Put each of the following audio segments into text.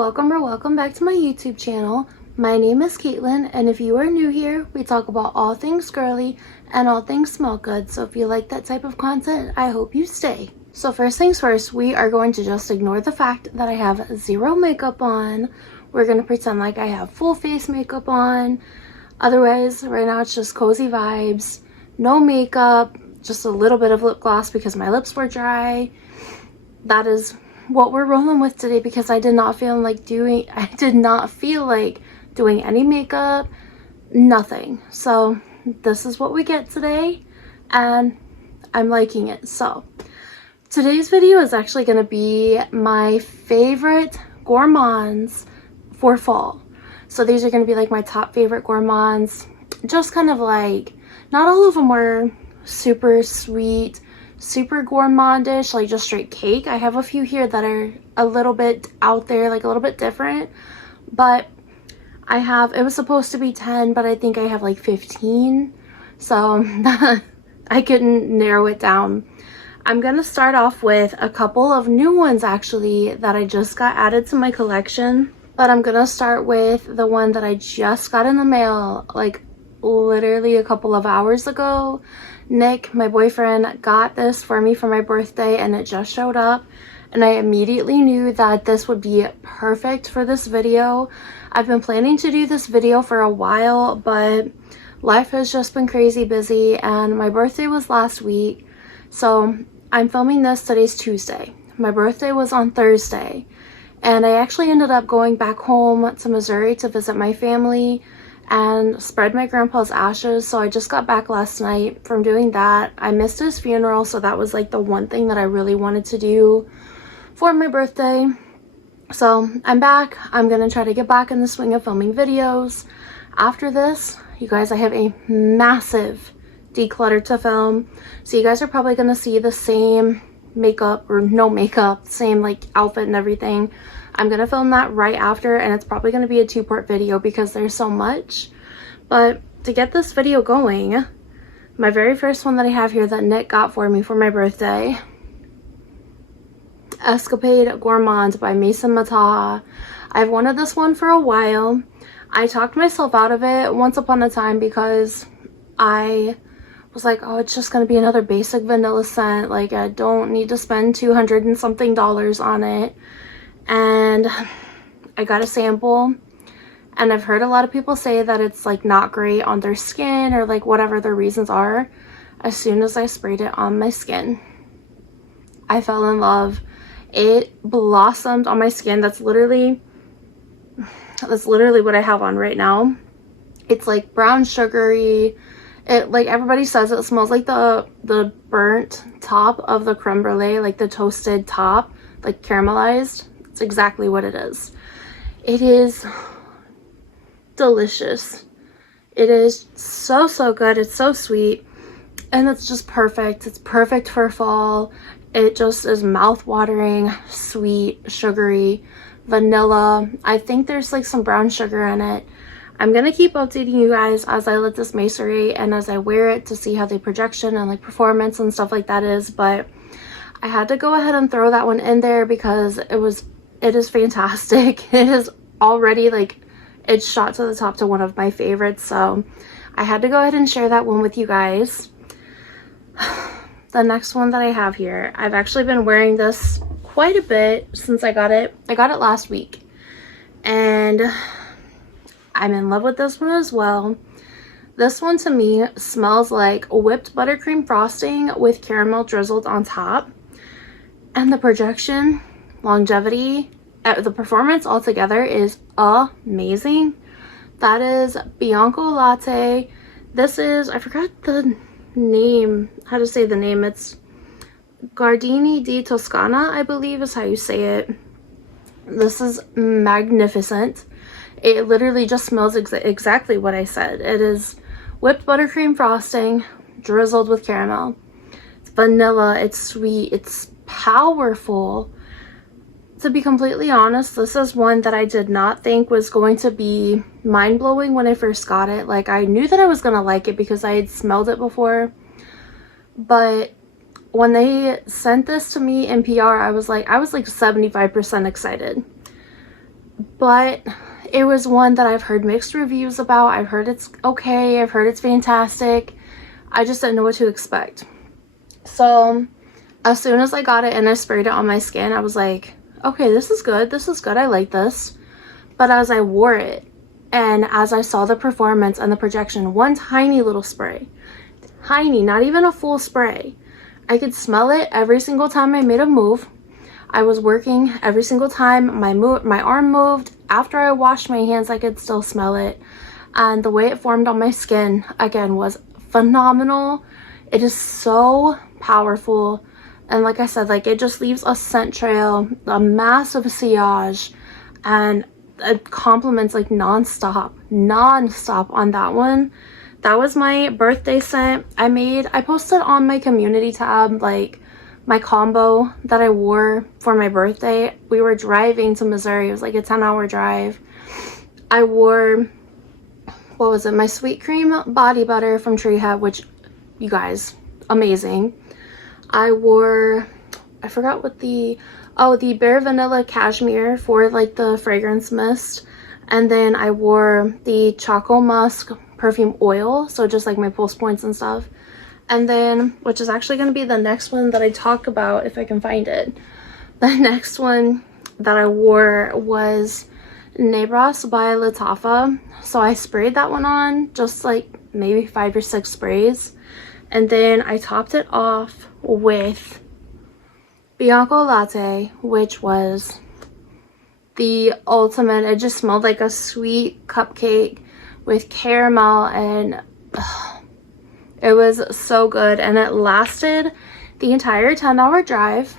welcome back to my YouTube channel. My name is Caitlin, and if you are new here, we talk about all things girly and all things smell good. So if you like that type of content, I hope you stay. So first things first, we are going to just ignore the fact that I have zero makeup on. We're going to pretend like I have full face makeup on. Otherwise, right now it's just cozy vibes, no makeup, just a little bit of lip gloss because my lips were dry. That is what we're rolling with today because I did not feel like doing any makeup, nothing. So this is what we get today and I'm liking it. So today's video is actually going to be my favorite gourmands for fall. So these are going to be like my top favorite gourmands, just kind of like, not all of them were super sweet, super gourmandish, like just straight cake. I have a few here that are a little bit out there, like a little bit different, but I have, it was supposed to be 10, but I think I have like 15, so I couldn't narrow it down. I'm gonna start off with a couple of new ones actually that I just got added to my collection, but I'm gonna start with the one that I just got in the mail like literally a couple of hours ago. Nick, my boyfriend, got this for me for my birthday and it just showed up, and I immediately knew that this would be perfect for this video. I've been planning to do this video for a while, but life has just been crazy busy and my birthday was last week. So I'm filming this, today's Tuesday. My birthday was on Thursday and I actually ended up going back home to Missouri to visit my family and spread my grandpa's ashes. So I just got back last night from doing that. I missed his funeral, so that was like the one thing that I really wanted to do for my birthday. So I'm back. I'm gonna try to get back in the swing of filming videos. After this, you guys, I have a massive declutter to film, so you guys are probably gonna see the same makeup or no makeup, same like outfit and everything. I'm gonna film that right after, and it's probably gonna be a two-part video because there's so much. But to get this video going, my very first one that I have here that Nick got for me for my birthday, Escapade Gourmand by Mataha. I've wanted this one for a while. I talked myself out of it once upon a time because I was like, oh, it's just gonna be another basic vanilla scent, like I don't need to spend $200 and something on it. And I got a sample, and I've heard a lot of people say that it's like not great on their skin or like whatever their reasons are. As soon as I sprayed it on my skin, I fell in love. It blossomed on my skin. That's literally what I have on right now. It's like brown sugary. It, like everybody says, it smells like the burnt top of the creme brulee, like the toasted top, like caramelized. It's exactly what it is. It is delicious. It is so good. It's so sweet, and it's just perfect. It's perfect for fall. It just is mouth-watering, sweet, sugary, vanilla. I think there's like some brown sugar in it. I'm gonna keep updating you guys as I let this macerate and as I wear it to see how the projection and like performance and stuff like that is, but I had to go ahead and throw that one in there because it is fantastic. It is already like, it's shot to the top to one of my favorites, so I had to go ahead and share that one with you guys. The next one that I have here, I've actually been wearing this quite a bit since I got it. I got it last week and I'm in love with this one as well. This one to me smells like whipped buttercream frosting with caramel drizzled on top, and the projection, longevity, the performance altogether is amazing. That is Bianco Latte. This is, I forgot the name, how to say the name. It's Giardini di Toscana, I believe is how you say it. This is magnificent. It literally just smells exactly what I said. It is whipped buttercream frosting drizzled with caramel. It's vanilla, it's sweet, it's powerful. To be completely honest, this is one that I did not think was going to be mind-blowing when I first got it. Like, I knew that I was gonna like it because I had smelled it before, but when they sent this to me in PR, I was like 75% excited. but it was one that I've heard mixed reviews about. I've heard it's okay, I've heard it's fantastic. I just didn't know what to expect. So as soon as I got it and I sprayed it on my skin, I was like, okay, this is good, I like this. But as I wore it and as I saw the performance and the projection, one tiny little spray, tiny, not even a full spray, I could smell it every single time I made a move. I was working every single time my arm moved. After I washed my hands, I could still smell it. And the way it formed on my skin, again, was phenomenal. It is so powerful. And like I said, like, it just leaves a scent trail, a massive sillage, and it compliments like non-stop on that one. That was my birthday scent. I posted on my community tab like my combo that I wore for my birthday. We were driving to Missouri. It was like a 10-hour drive. I wore, what was it, my sweet cream body butter from Tree Hut, which, you guys, amazing. I wore, I forgot what the Bare Vanilla Cashmere for like the fragrance mist. And then I wore the Choco Musk perfume oil, so just like my pulse points and stuff. And then, which is actually going to be the next one that I talk about if I can find it, the next one that I wore was Nebras by Mataha. So I sprayed that one on, just like maybe 5 or 6 sprays, and then I topped it off with Bianco Latte, which was the ultimate. It just smelled like a sweet cupcake with caramel, and it was so good. And it lasted the entire 10-hour drive,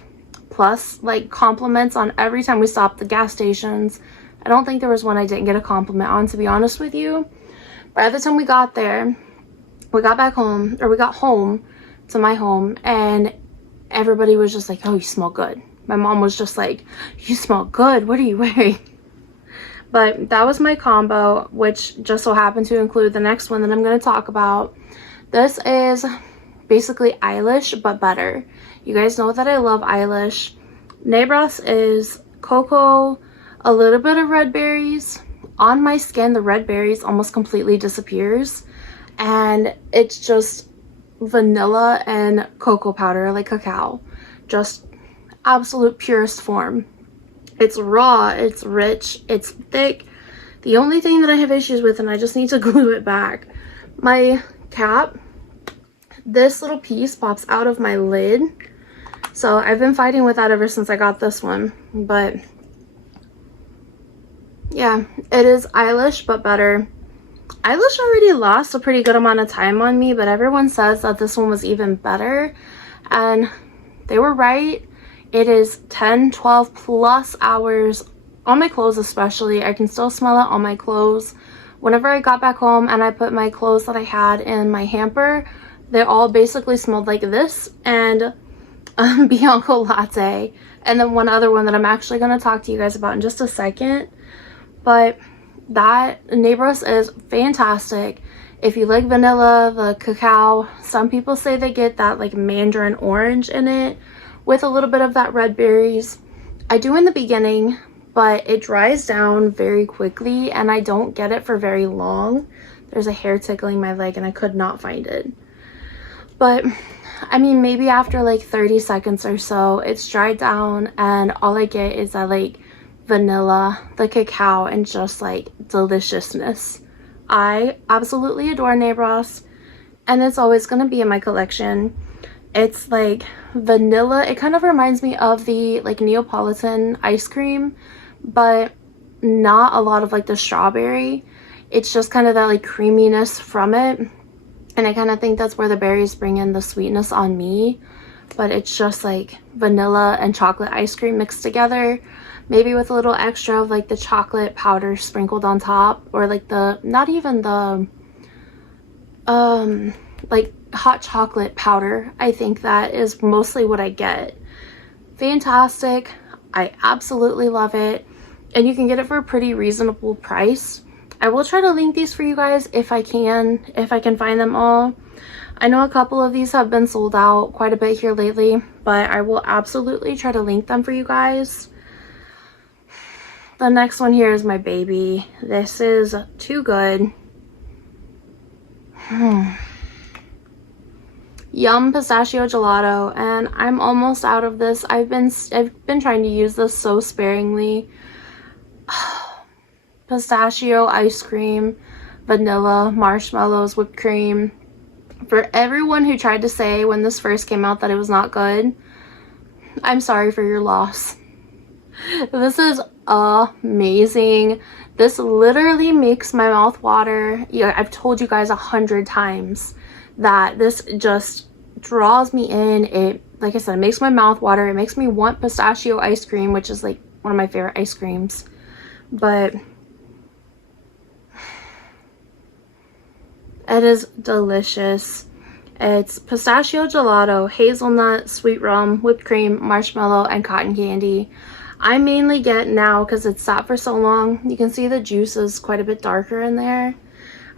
plus like compliments on every time we stopped the gas stations. I don't think there was one I didn't get a compliment on, to be honest with you. By the time we got there, we got back home, or we got home to my home, and everybody was just like, oh, you smell good. My mom was just like, you smell good, what are you wearing? But that was my combo, which just so happened to include the next one that I'm going to talk about. This is basically Eilish, but better. You guys know that I love Eilish. Nebras is cocoa, a little bit of red berries. On my skin, the red berries almost completely disappears. And it's just vanilla and cocoa powder, like cacao. Just absolute purest form. It's raw, it's rich, it's thick. The only thing that I have issues with, and I just need to glue it back, my cap, this little piece pops out of my lid. So I've been fighting with that ever since I got this one. But yeah, it is Eilish, but better. Eilish already lost a pretty good amount of time on me, but everyone says that this one was even better, and they were right. It is 10, 12 plus hours on my clothes, especially. I can still smell it on my clothes. Whenever I got back home and I put my clothes that I had in my hamper, they all basically smelled like this and Bianco Latte, and then one other one that I'm actually going to talk to you guys about in just a second. But that Nebras is fantastic. If you like vanilla, the cacao, some people say they get that like mandarin orange in it with a little bit of that red berries. I do in the beginning, but it dries down very quickly and I don't get it for very long. There's a hair tickling my leg and I could not find it. But I mean, maybe after like 30 seconds or so, it's dried down and all I get is that like vanilla, the cacao, and just like deliciousness. I absolutely adore Nebras, and it's always going to be in my collection. It's like vanilla. It kind of reminds me of the like Neapolitan ice cream, but not a lot of like the strawberry. It's just kind of that like creaminess from it, and I kind of think that's where the berries bring in the sweetness on me. But it's just like vanilla and chocolate ice cream mixed together, maybe with a little extra of like the chocolate powder sprinkled on top, or like the, not even the like hot chocolate powder. I think that is mostly what I get. Fantastic. I absolutely love it, and you can get it for a pretty reasonable price. I will try to link these for you guys if I can find them all. I know a couple of these have been sold out quite a bit here lately, but I will absolutely try to link them for you guys. the next one here is my baby. This is too good. Yum pistachio gelato, and I'm almost out of this. I've been trying to use this so sparingly. Pistachio ice cream, vanilla, marshmallows, whipped cream. For everyone who tried to say when this first came out that it was not good, I'm sorry for your loss. This is amazing. This literally makes my mouth water. Yeah, I've told you guys 100 times that this just draws me in. It, like I said, it makes my mouth water. It makes me want pistachio ice cream, which is like one of my favorite ice creams. But it is delicious. It's pistachio gelato, hazelnut, sweet rum, whipped cream, marshmallow, and cotton candy. I mainly get now, because it's sat for so long, you can see the juice is quite a bit darker in there.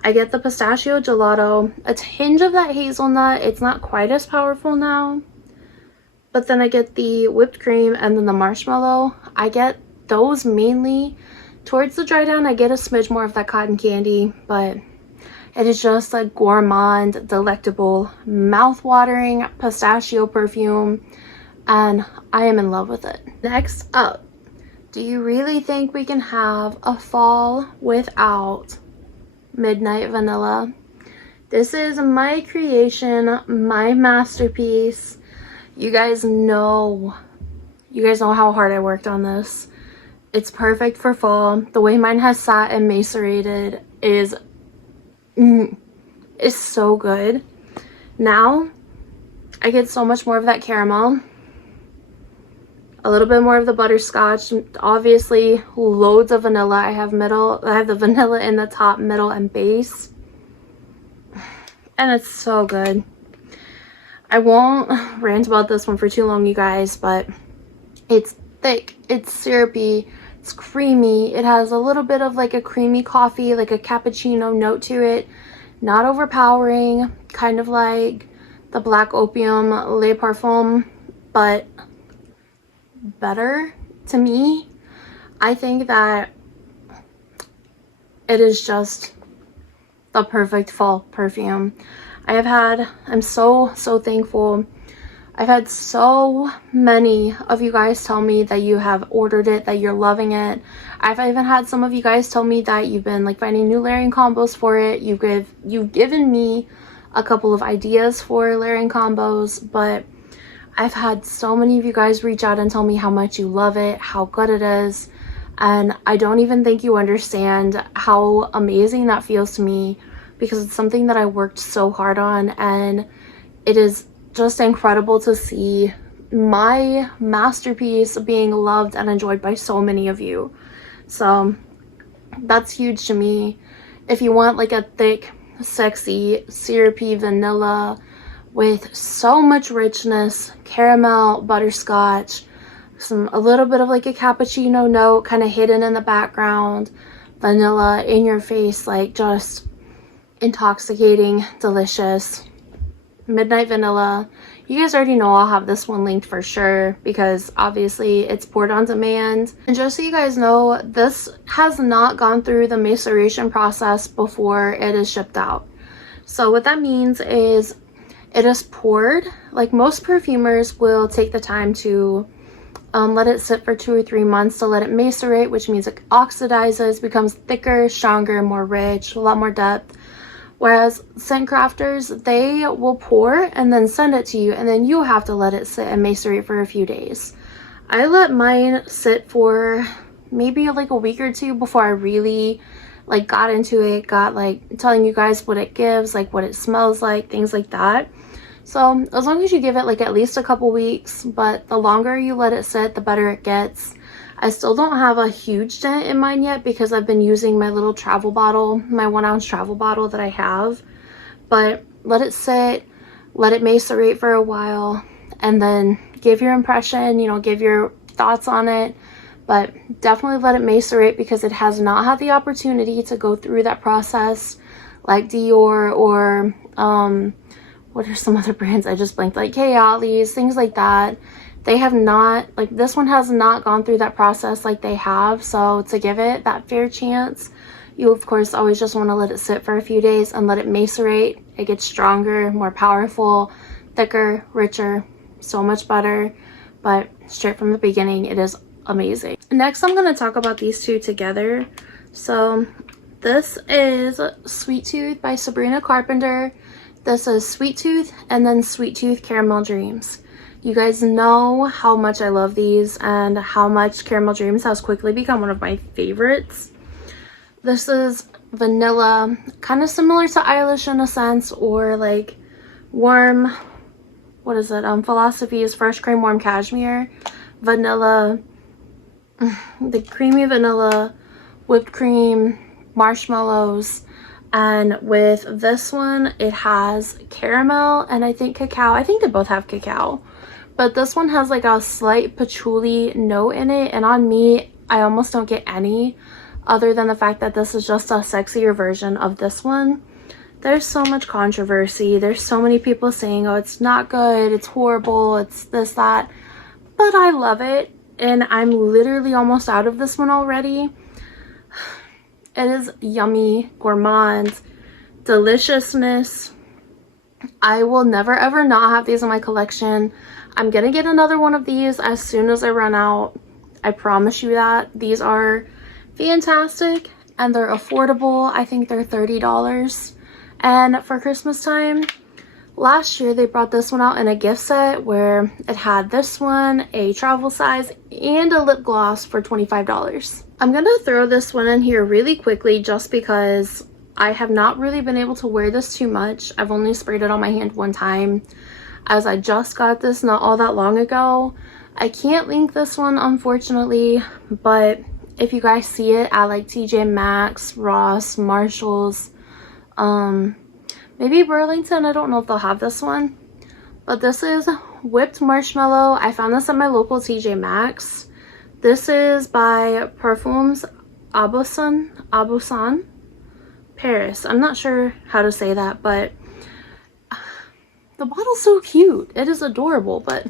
I get the pistachio gelato, a tinge of that hazelnut. It's not quite as powerful now. But then I get the whipped cream and then the marshmallow. I get those mainly. Towards the dry down, I get a smidge more of that cotton candy, but it is just a gourmand, delectable, mouth-watering pistachio perfume, and I am in love with it. Next up, do you really think we can have a fall without Midnight Vanilla? This is my creation, my masterpiece. You guys know how hard I worked on this. It's perfect for fall. The way mine has sat and macerated is so good. Now I get so much more of that caramel, a little bit more of the butterscotch, obviously loads of vanilla. I have the vanilla in the top, middle, and base, and it's so good. I won't rant about this one for too long, you guys, but it's thick, it's syrupy, it's creamy. It has a little bit of like a creamy coffee, like a cappuccino note to it. Not overpowering, kind of like the Black Opium Le Parfum, but better to me. I think that it is just the perfect fall perfume. I'm so thankful. I've had so many of you guys tell me that you have ordered it, that you're loving it. I've even had some of you guys tell me that you've been like finding new layering combos for it. You've given me a couple of ideas for layering combos, but I've had so many of you guys reach out and tell me how much you love it, how good it is, and I don't even think you understand how amazing that feels to me, because it's something that I worked so hard on, and it is just incredible to see my masterpiece being loved and enjoyed by so many of you. So that's huge to me. If you want like a thick, sexy, syrupy vanilla with so much richness, caramel, butterscotch, a little bit of like a cappuccino note kind of hidden in the background, vanilla in your face, like just intoxicating, delicious. Midnight Vanilla. You guys already know I'll have this one linked for sure, because obviously it's poured on demand. And just so you guys know, this has not gone through the maceration process before it is shipped out. So what that means is it is poured. Like most perfumers will take the time to let it sit for 2 or 3 months to let it macerate, which means it oxidizes, becomes thicker, stronger, more rich, a lot more depth. Whereas scent crafters, they will pour and then send it to you, and then you have to let it sit and macerate for a few days. I let mine sit for maybe like a week or two before I really like got into it, got like telling you guys what it gives, like what it smells like, things like that. So as long as you give it like at least a couple weeks, but the longer you let it sit, the better it gets. I still don't have a huge dent in mine yet because I've been using my little travel bottle, my 1 ounce travel bottle that I have. But let it sit, let it macerate for a while, and then give your impression, you know, give your thoughts on it. But definitely let it macerate, because it has not had the opportunity to go through that process like Dior or what are some other brands I just blanked, like Kayali's, things like that. They have not, like, this one has not gone through that process like they have. So to give it that fair chance, you of course always just want to let it sit for a few days and let it macerate. It gets stronger, more powerful, thicker, richer, so much better. But straight from the beginning, it is amazing. Next, I'm going to talk about these two together. So this is Sweet Tooth by Sabrina Carpenter. This is Sweet Tooth and then Sweet Tooth Caramel Dreams. You guys know how much I love these and how much Caramel Dreams has quickly become one of my favorites. This is vanilla, kind of similar to Eilish in a sense, or like warm, what is it? Philosophy is Fresh Cream Warm Cashmere. Vanilla, the creamy vanilla, whipped cream, marshmallows. And with this one, it has caramel and I think cacao. I think they both have cacao. But this one has like a slight patchouli note in it. And on me, I almost don't get any, other than the fact that this is just a sexier version of this one. There's so much controversy. There's so many people saying, oh, it's not good, it's horrible, it's this, that. But I love it. And I'm literally almost out of this one already. It is yummy, gourmand, deliciousness. I will never ever not have these in my collection. I'm gonna get another one of these as soon as I run out. I promise you that. These are fantastic and they're affordable. I think they're $30. And for Christmas time, last year they brought this one out in a gift set where it had this one, a travel size, and a lip gloss for $25. I'm gonna throw this one in here really quickly just because I have not really been able to wear this too much. I've only sprayed it on my hand one time, as I just got this not all that long ago. I can't link this one unfortunately, but if you guys see it at like TJ Maxx, Ross, Marshalls, maybe Burlington, I don't know if they'll have this one, but this is Whipped Marshmallow. I found this at my local TJ Maxx. This is by Perfumes Abusan Paris. I'm not sure how to say that, but the bottle's so cute. It is adorable, but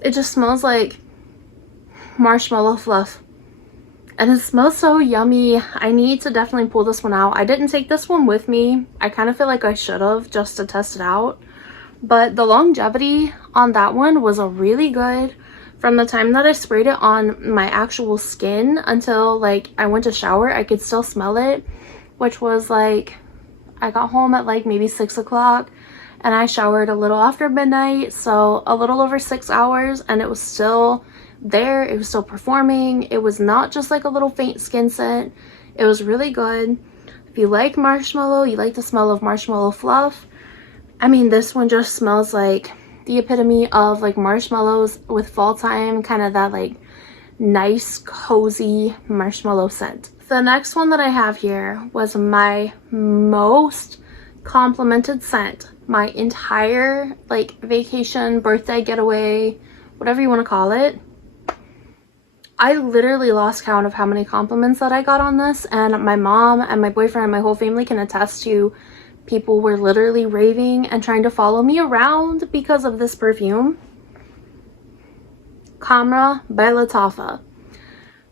it just smells like marshmallow fluff. And it smells so yummy. I need to definitely pull this one out. I didn't take this one with me. I kind of feel like I should have, just to test it out. But the longevity on that one was a really good. From the time that I sprayed it on my actual skin until like I went to shower, I could still smell it, which was like, I got home at like maybe 6 o'clock and I showered a little after midnight, so a little over 6 hours, and it was still there. It was still performing. It was not just like a little faint skin scent. It was really good. If you like marshmallow, you like the smell of marshmallow fluff, I mean, this one just smells like the epitome of like marshmallows with fall time, kind of that like nice cozy marshmallow scent. The next one that I have here was my most complimented scent my entire like vacation, birthday, getaway, whatever you want to call it. I literally lost count of how many compliments that I got on this, and my mom and my boyfriend and my whole family can attest to people were literally raving and trying to follow me around because of this perfume. Camera by Mataha.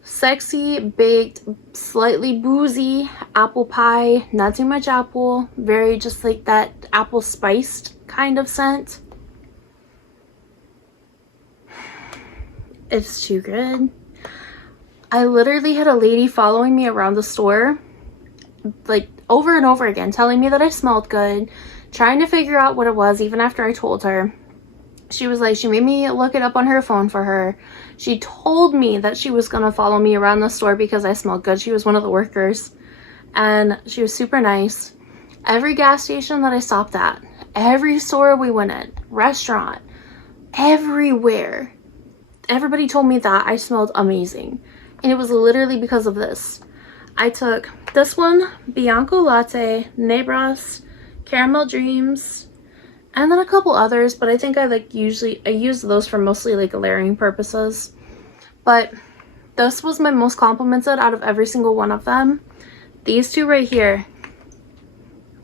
Sexy, baked, slightly boozy, apple pie, not too much apple, very just like that apple spiced kind of scent. It's too good. I literally had a lady following me around the store like over and over again, telling me that I smelled good, trying to figure out what it was even after I told her. She was like, she made me look it up on her phone for her. She told me that she was gonna follow me around the store because I smelled good. She was one of the workers and she was super nice. Every gas station that I stopped at, every store we went in, restaurant, everywhere, everybody told me that I smelled amazing. And it was literally because of this. I took this one, Bianco Latte, Nebras, Caramel Dreams, and then a couple others, but I think I use those for mostly like layering purposes. But this was my most complimented out of every single one of them. These two right here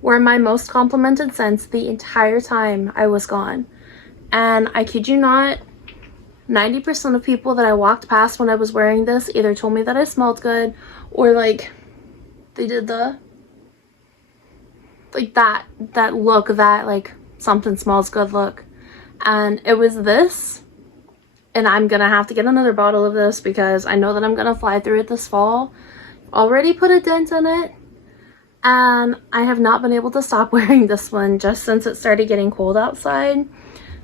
were my most complimented scents the entire time I was gone. And I kid you not, 90% of people that I walked past when I was wearing this either told me that I smelled good, or like they did the like that look, that like something smells good look. And it was this, and I'm gonna have to get another bottle of this because I know that I'm gonna fly through it this fall. Already put a dent in it, and I have not been able to stop wearing this one just since it started getting cold outside.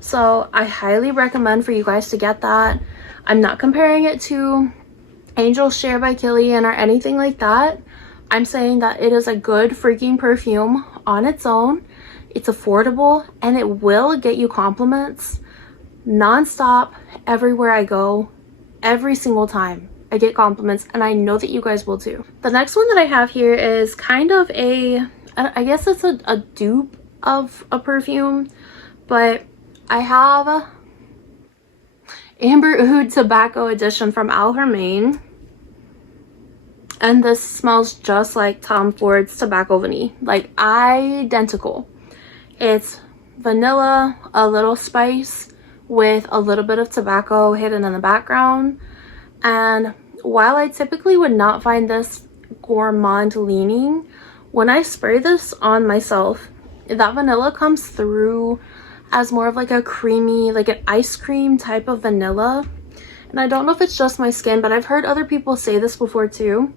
So I highly recommend for you guys to get that. I'm not comparing it to Angel Share by Kilian or anything like that. I'm saying that it is a good freaking perfume on its own. It's affordable, and it will get you compliments non-stop everywhere I go. Every single time I get compliments, and I know that you guys will too. The next one that I have here is kind of I guess it's a dupe of a perfume, but I have Amber Oud Tobacco edition from Al Hermain, and this smells just like Tom Ford's Tobacco Vanille, like identical. It's vanilla, a little spice with a little bit of tobacco hidden in the background. And while I typically would not find this gourmand leaning, when I spray this on myself, that vanilla comes through as more of like a creamy, like an ice cream type of vanilla. And I don't know if it's just my skin, but I've heard other people say this before too.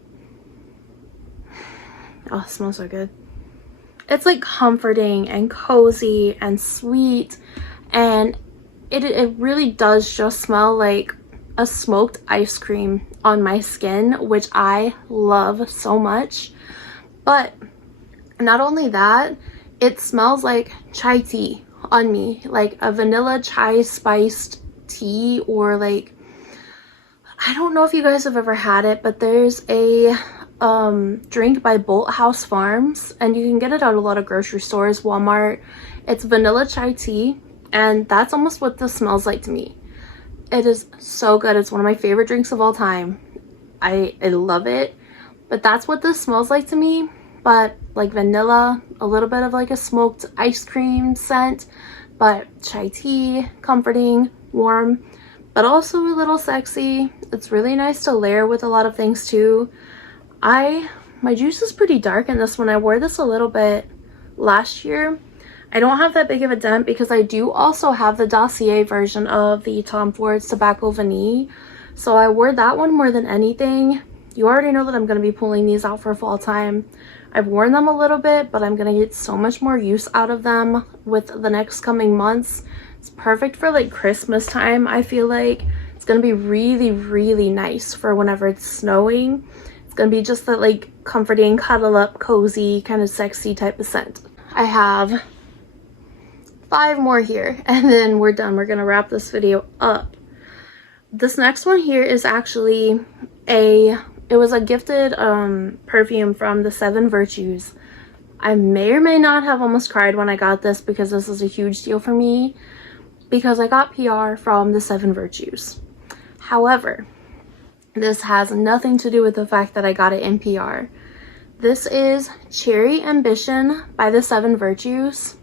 Oh, it smells so good. It's like comforting and cozy and sweet, and it really does just smell like a smoked ice cream on my skin, which I love so much. But not only that, it smells like chai tea on me, like a vanilla chai spiced tea, or like, I don't know if you guys have ever had it, but there's a drink by Bolt House Farms, and you can get it at a lot of grocery stores, Walmart. It's vanilla chai tea, and that's almost what this smells like to me. It is so good. It's one of my favorite drinks of all time. I love it. But that's what this smells like to me. But like vanilla, a little bit of like a smoked ice cream scent, but chai tea, comforting, warm, but also a little sexy. It's really nice to layer with a lot of things too. My juice is pretty dark in this one. I wore this a little bit last year. I don't have that big of a dent because I do also have the Dossier version of the Tom Ford's Tobacco Vanille. So I wore that one more than anything. You already know that I'm going to be pulling these out for fall time. I've worn them a little bit, but I'm going to get so much more use out of them with the next coming months. It's perfect for like Christmas time. I feel like it's going to be really, really nice for whenever it's snowing. It's going to be just that like comforting, cuddle up, cozy, kind of sexy type of scent. I have 5 more here, and then we're done. We're going to wrap this video up. This next one here is actually it was a gifted perfume from the 7 Virtues. I may or may not have almost cried when I got this because this is a huge deal for me, because I got PR from the 7 Virtues. However, this has nothing to do with the fact that I got it in PR. This is Cherry Ambition by the 7 Virtues.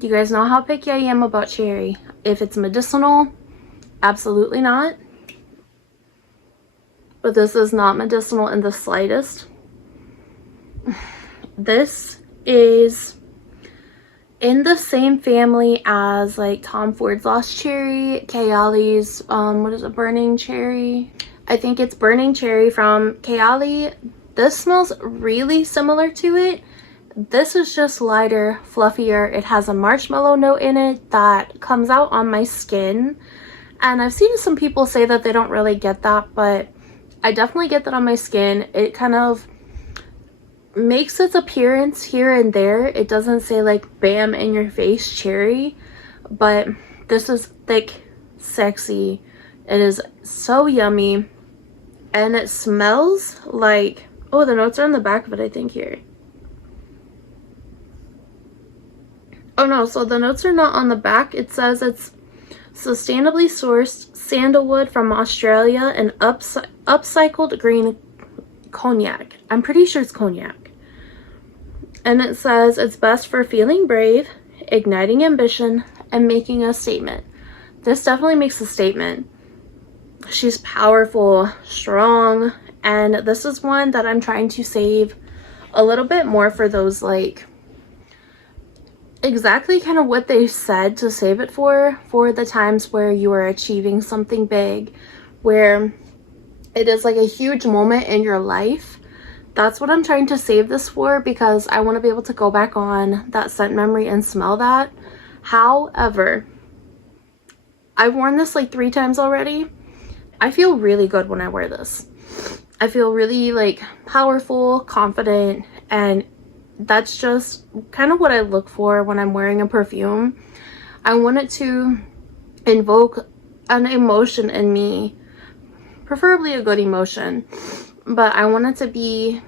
You guys know how picky I am about cherry. If it's medicinal, absolutely not. But this is not medicinal in the slightest. This is in the same family as like Tom Ford's Lost Cherry, Kayali's, what is it, Burning Cherry? I think it's Burning Cherry from Kayali. This smells really similar to it. This is just lighter, fluffier. It has a marshmallow note in it that comes out on my skin. And I've seen some people say that they don't really get that, but I definitely get that on my skin. It kind of makes its appearance here and there. It doesn't say like bam in your face cherry, but this is thick, sexy. It is so yummy, and it smells like, oh, the notes are on the back of it, I think, here. Oh no, so the notes are not on the back. It says it's sustainably sourced sandalwood from Australia and upcycled green cognac. I'm pretty sure it's cognac. And it says it's best for feeling brave, igniting ambition, and making a statement. This definitely makes a statement. She's powerful, strong, and this is one that I'm trying to save a little bit more for those, like, exactly kind of what they said to save it for the times where you are achieving something big, where it is like a huge moment in your life. That's what I'm trying to save this for, because I want to be able to go back on that scent memory and smell that. However, I've worn this like 3 times already. I feel really good when I wear this. I feel really like powerful, confident, and that's just kind of what I look for when I'm wearing a perfume. I want it to invoke an emotion in me, preferably a good emotion, but I want it to be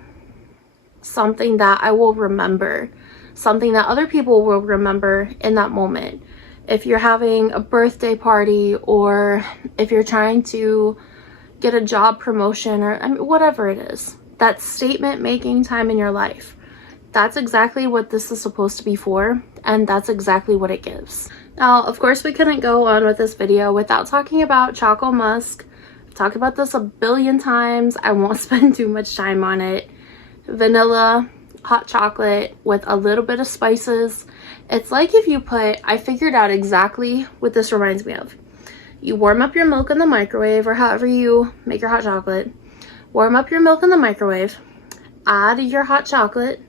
something that I will remember, something that other people will remember in that moment. If you're having a birthday party, or if you're trying to get a job promotion, or I mean, whatever it is, that statement making time in your life, that's exactly what this is supposed to be for, and that's exactly what it gives. Now, of course, we couldn't go on with this video without talking about Choco Musk. I've talked about this a billion times. I won't spend too much time on it. Vanilla, hot chocolate with a little bit of spices. It's like if you put, I figured out exactly what this reminds me of. You warm up your milk in the microwave, or however you make your hot chocolate. Warm up your milk in the microwave, add your hot chocolate,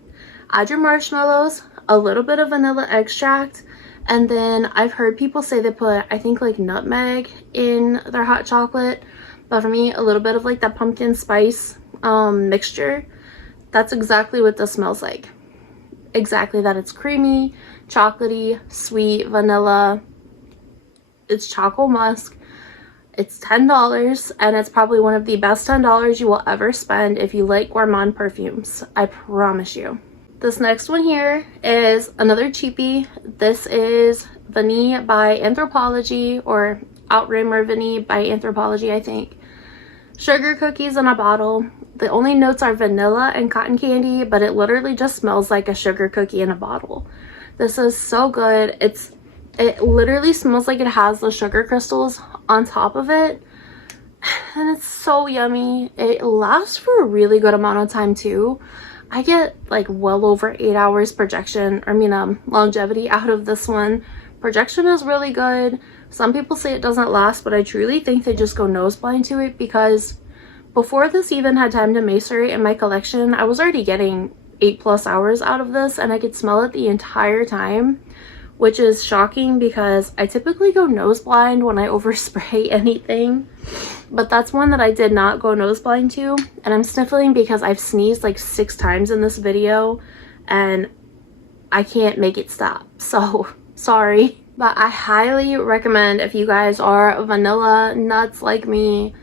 add your marshmallows, a little bit of vanilla extract, and then I've heard people say they put, I think, like nutmeg in their hot chocolate, but for me, a little bit of like that pumpkin spice mixture. That's exactly what this smells like. Exactly that. It's creamy, chocolatey, sweet, vanilla. It's Choco Musk. It's $10, and it's probably one of the best $10 you will ever spend if you like Gourmand perfumes. I promise you. This next one here is another cheapie. This is Vanille by Anthropology, or Outrimmer Vanille by Anthropology, I think. Sugar cookies in a bottle. The only notes are vanilla and cotton candy, but it literally just smells like a sugar cookie in a bottle. This is so good. It literally smells like it has the sugar crystals on top of it, and it's so yummy. It lasts for a really good amount of time too. I get like well over 8 hours longevity out of this one. Projection is really good. Some people say it doesn't last, but I truly think they just go nose blind to it, because before this even had time to macerate in my collection, I was already getting 8+ hours out of this, and I could smell it the entire time, which is shocking because I typically go nose blind when I overspray anything. But that's one that I did not go nose blind to, and I'm sniffling because I've sneezed like 6 times in this video and I can't make it stop, so sorry. But I highly recommend, if you guys are vanilla nuts like me,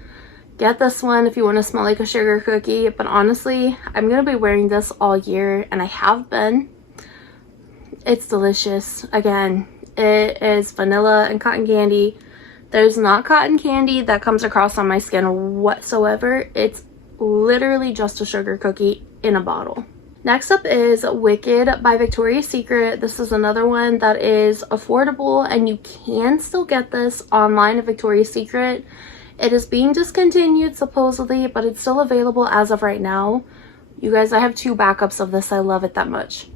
get this one if you want to smell like a sugar cookie. But honestly, I'm gonna be wearing this all year, and I have been. It's delicious. Again, it is vanilla and cotton candy. There's not cotton candy that comes across on my skin whatsoever. It's literally just a sugar cookie in a bottle. Next up is Wicked by Victoria's Secret. This is another one that is affordable, and you can still get this online at Victoria's Secret. It is being discontinued supposedly, but it's still available as of right now. You guys, I have 2 backups of this. I love it that much.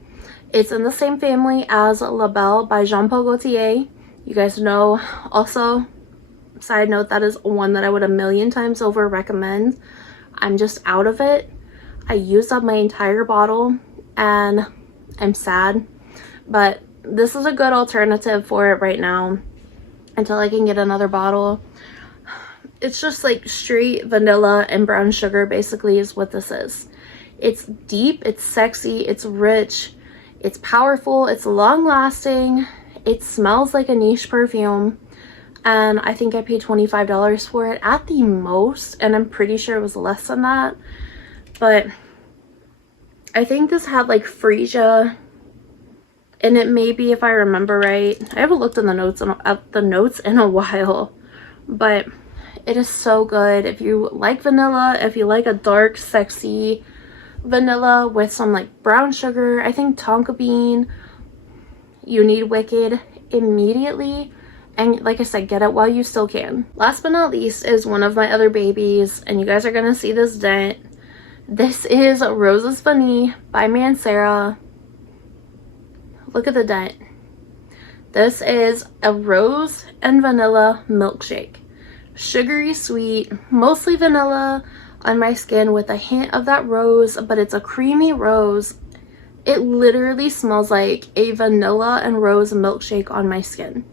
It's in the same family as La Belle by Jean Paul Gaultier. You guys know. Also, side note, that is one that I would a million times over recommend. I'm just out of it. I used up my entire bottle and I'm sad, but this is a good alternative for it right now until I can get another bottle. It's just like straight vanilla and brown sugar basically is what this is. It's deep, it's sexy, it's rich, it's powerful, it's long lasting, it smells like a niche perfume, and I think I paid $25 for it at the most, and I'm pretty sure it was less than that. But I think this had like freesia in it, maybe, if I remember right. I haven't looked in the notes in a while, but it is so good. If you like vanilla, if you like a dark, sexy vanilla with some like brown sugar, I think tonka bean, you need Wicked. immediately, and like I said, get it while you still can. Last but not least is one of my other babies, and you guys are gonna see this dent. This is Roses Vanille by Mancera. Look at the dent. This is a rose and vanilla milkshake. Sugary sweet, mostly vanilla on my skin with a hint of that rose, but it's a creamy rose. It literally smells like a vanilla and rose milkshake on my skin.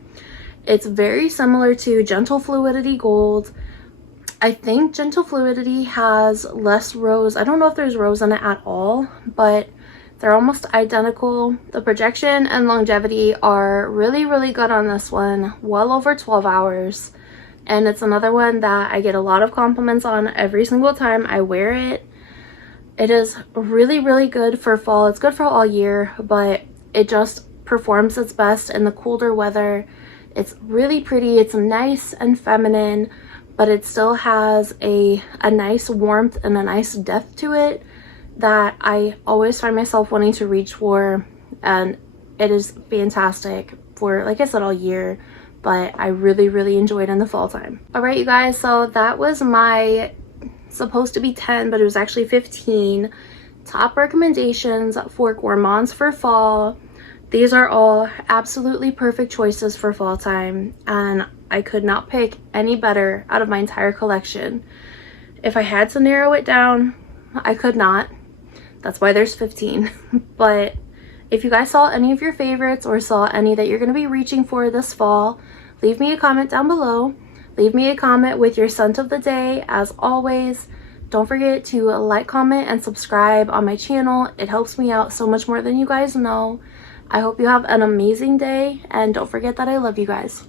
It's very similar to Gentle Fluidity Gold. I think Gentle Fluidity has less rose. I don't know if there's rose in it at all, but they're almost identical. The projection and longevity are really, really good on this one. Well over 12 hours. And it's another one that I get a lot of compliments on every single time I wear it. It is really, really good for fall. It's good for all year, but it just performs its best in the colder weather. It's really pretty. It's nice and feminine, but it still has a nice warmth and a nice depth to it that I always find myself wanting to reach for. And it is fantastic for, like I said, all year. But I really, really enjoyed it in the fall time. All right, you guys, so that was my supposed to be 10, but it was actually 15 top recommendations for gourmands for fall. These are all absolutely perfect choices for fall time, and I could not pick any better out of my entire collection. If I had to narrow it down, I could not. That's why there's 15. But if you guys saw any of your favorites or saw any that you're going to be reaching for this fall, leave me a comment down below. Leave me a comment with your scent of the day. As always, don't forget to like, comment, and subscribe on my channel. It helps me out so much more than you guys know. I hope you have an amazing day, and don't forget that I love you guys.